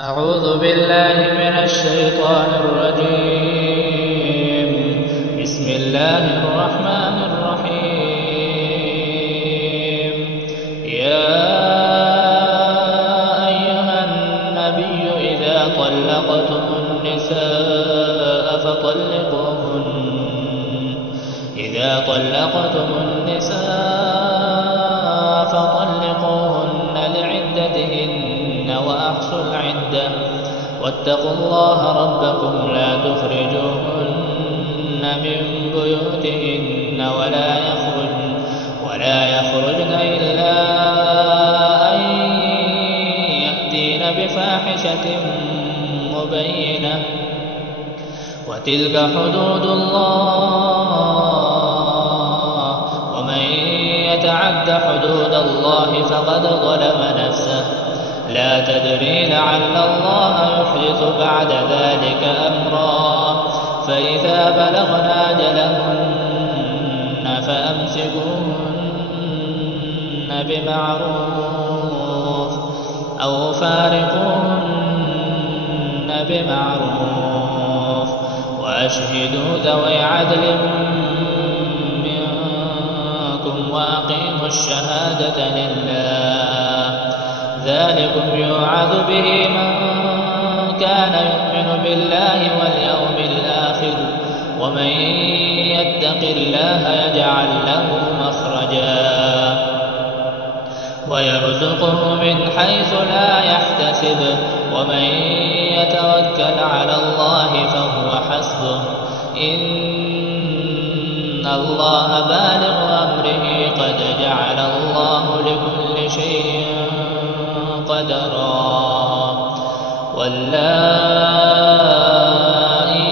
أعوذ بالله من الشيطان الرجيم. بسم الله الرحمن الرحيم. يا أيها النبي إذا طلقتم النساء فطلقوهن لعدتهن وأحصوا العدة واتقوا الله ربكم لا تخرجوهن من بيوتهن ولا يخرجن إلا أن يأتين بفاحشة مبينة وتلك حدود الله ومن يتعد حدود الله فقد ظلم نفسه لا تدري لعل الله يحدث بعد ذلك أمرا فإذا بلغن أجلهن فأمسكوهن بمعروف أو فارقوهن بمعروف وأشهدوا ذوي عدل منكم وأقيموا الشهادة لله ذلكم يوعظ به من كان يؤمن بالله واليوم الآخر ومن يتق الله يجعل له مخرجا ويرزقه من حيث لا يحتسب ومن يتوكل على الله فهو حسبه إن الله بالغ أمره قد جعل الله لكل شيء قدرا واللائي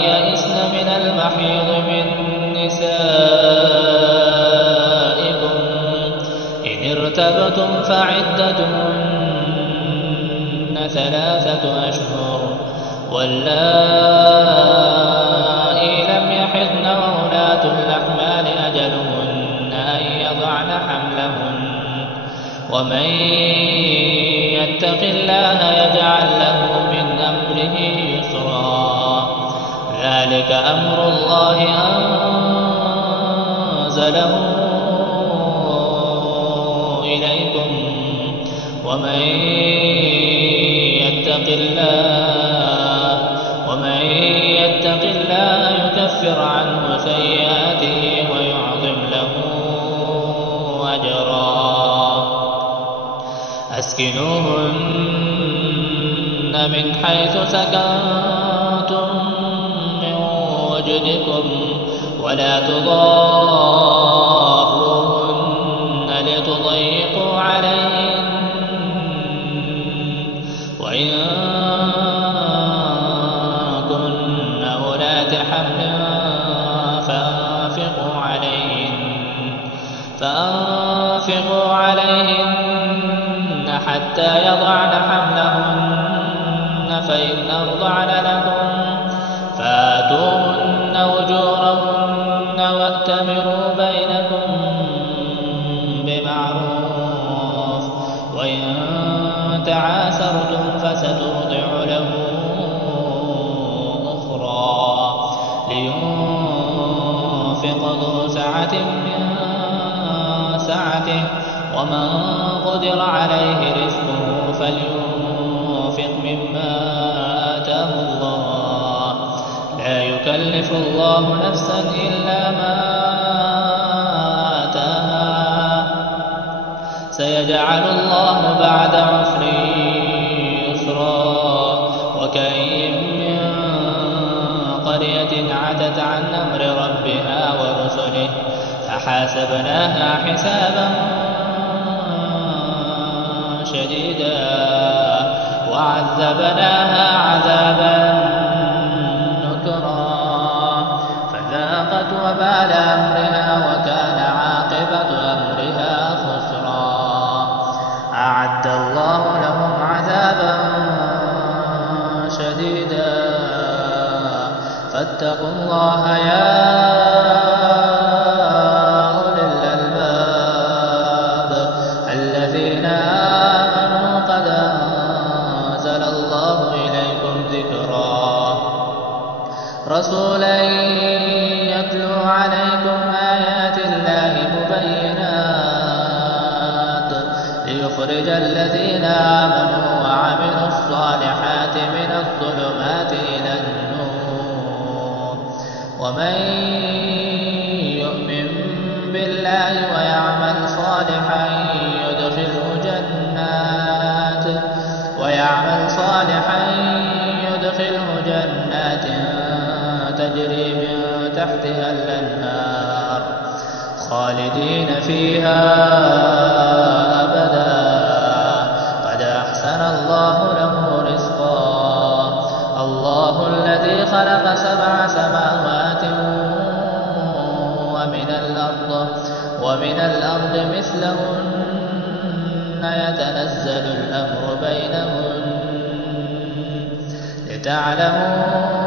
يئسن من المحيض من نسائكم إن ارتبتم فعدتهن 3 أشهر واللائي لم يحضن وأولاة الأحمال أجلهن أن يضعن حملهن ومن يتق الله يجعل له من أمره يسرا ذلك أمر الله أنزله إليكم ومن يتق الله يكفر عنه سيئاته ويعظم له أجرا أسكنوهن من حيث سكنتم من وجدكم ولا تضاروهن لتضيقوا عليهن وإن كن أولاة حمل فأنفقوا عليهن حتى يضعن حملهن فإن أرضعن لكم فآتوهن أجورهن وأتمروا بينكم بمعروف وإن تعاسرتم فسترضع له أخرى لينفق ذو سعة من سعته ومن قدر عليه رزقه فلينفق مما آتاه الله لا يكلف الله نفسا إلا ما آتاها سيجعل الله بعد عسر يسرا وكأين من قرية عتت عن أمر ربها ورسله فحاسبناها حسابا شديدا وعذبناها عذابا نكرا فذاقت وبال أمرها وكان عاقبة أمرها خسرا أعد الله لهم عذابا شديدا فاتقوا الله يا أولي الألباب الذين آمنوا قد أنزل الله رسولا يتلو عليكم آيات الله مبينات ليخرج الذين آمنوا وعملوا الصالحات من الظلمات إلى النور ومن يؤمن بالله ويعمل صالحا يدخله جنات تجري من تحتها الأنهار خالدين فيها أبدا قد أحسن الله له رزقا الله الذي خلق 7 سماوات ومن الأرض مثلهن يتنزل الأمر بينهن لتعلموا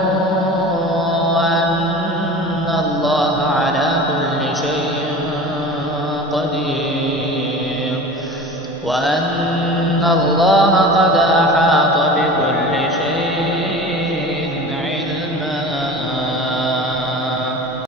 أن الله على كل شيء قدير وأن الله قد أحاط